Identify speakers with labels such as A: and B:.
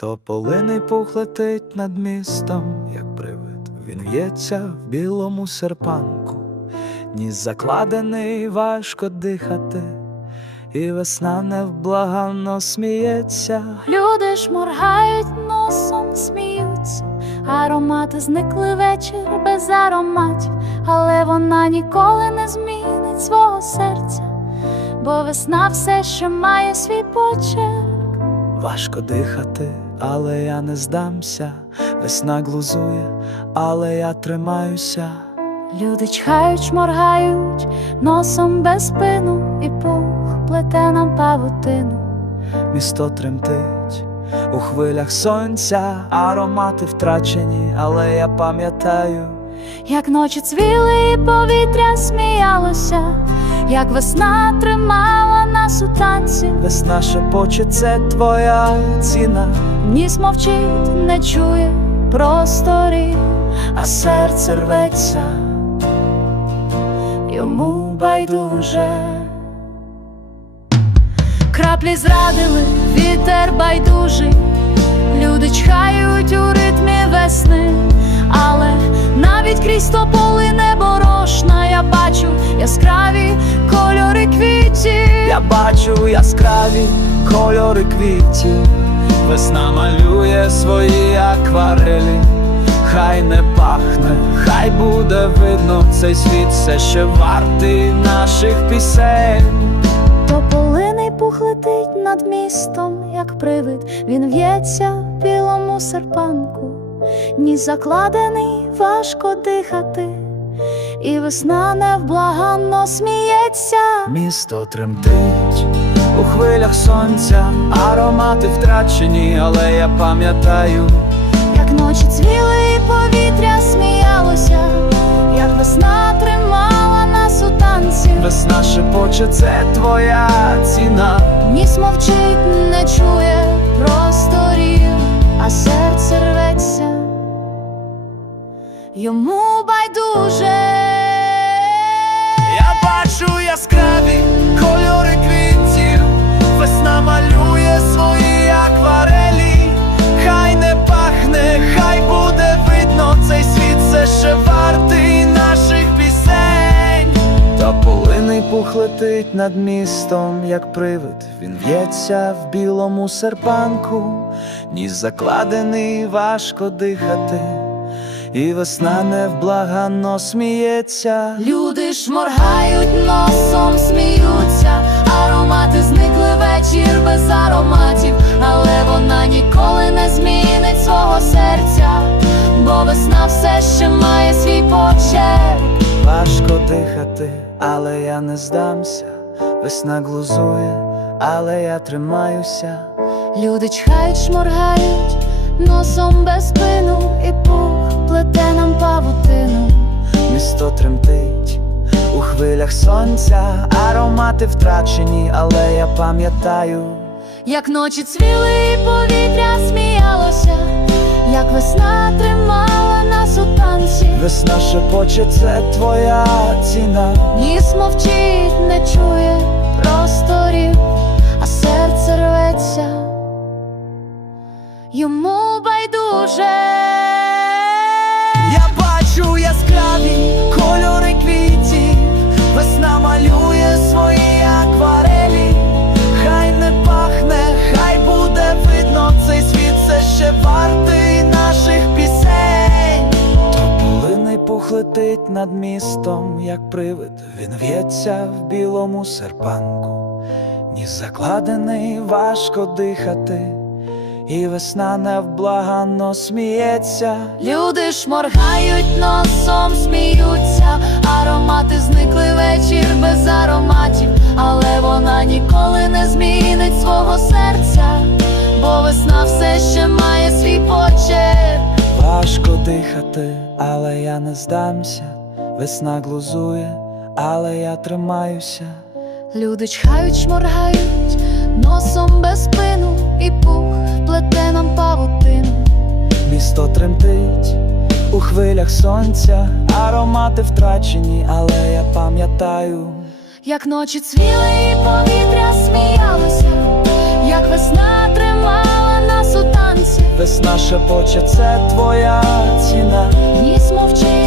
A: Тополиний пух летить над містом, як привид. Він в'ється в білому серпанку, ніс закладений, важко дихати, і весна невблаганно сміється.
B: Люди ж моргають носом, сміються, аромати зникли вечір без ароматів, але вона ніколи не змінить свого серця, бо весна все ще має свій почерк.
A: Важко дихати, але я не здамся. Весна глузує, але я тримаюся.
B: Люди чхають, моргають носом без спину, і пух плете нам павутину.
A: Місто тремтить у хвилях сонця, аромати втрачені, але я пам'ятаю.
B: Як ночі цвіли, і повітря сміялося, як весна тримала нас у танці.
A: Весна шепоче, це твоя ціна,
B: Ніс мовчить, не чує просторів,
A: а серце рветься.
B: йому байдуже. Краплі зрадили, крізь тополи неборошна я бачу яскраві кольори квітів.
A: Я бачу яскраві кольори квітів, весна малює свої акварелі, хай не пахне, хай буде видно, цей світ все ще вартий наших пісень.
B: Тополиний пух летить над містом, як привид, він в'ється в білому серпанку, ніс закладений, важко дихати, і весна невблаганно сміється.
A: Місто тремтить у хвилях сонця, аромати втрачені, але я пам'ятаю,
B: Як ночі цвіли і повітря сміялося, як весна тримала нас у танці,
A: весна шепоче, це твоя ціна.
B: ніс мовчить, не чує просторів, а серце йому байдуже.
A: Я бачу яскраві кольори квітів, весна малює свої акварелі, хай не пахне, хай буде видно, цей світ все ще вартий наших пісень. Тополиний пух летить над містом, як привид, він в'ється в білому серпанку, ніс закладений, важко дихати. І весна невблаганно сміється.
B: Люди ж моргають носом, сміються, аромати зникли вечір без ароматів, але вона ніколи не змінить свого серця, бо весна все ще має свій почерк.
A: Важко дихати, але я не здамся. Весна глузує, але я тримаюся.
B: Люди чхають, шморгають носом без спину, і пух плете нам павутину.
A: Місто тремтить у хвилях сонця, аромати втрачені, але я пам'ятаю.
B: Як ночі цвіли і повітря сміялося, як весна тримала нас у танці.
A: Весна шепоче, це твоя ціна.
B: Ніс мовчить, не чує просторів, а серце рветься, йому
A: летить над містом, як привид, він в'ється в білому серпанку, ніс закладений, важко дихати. І весна невблаганно сміється.
B: Люди ж моргають носом, сміються, аромати зникли вечір без ароматів, але вона ніколи не змінить свого серця, бо весна все ще має свій почерк.
A: Важко дихати, але я не здамся. Весна глузує, але я тримаюся.
B: Люди чхають, шморгають носом без спину, і пух плете нам павутину.
A: Місто тремтить у хвилях сонця, аромати втрачені, але я пам'ятаю.
B: Як ночі цвіли і повітря сміялося, як весна
A: весна шепоче, це твоя ціна.
B: Ніс мовчить,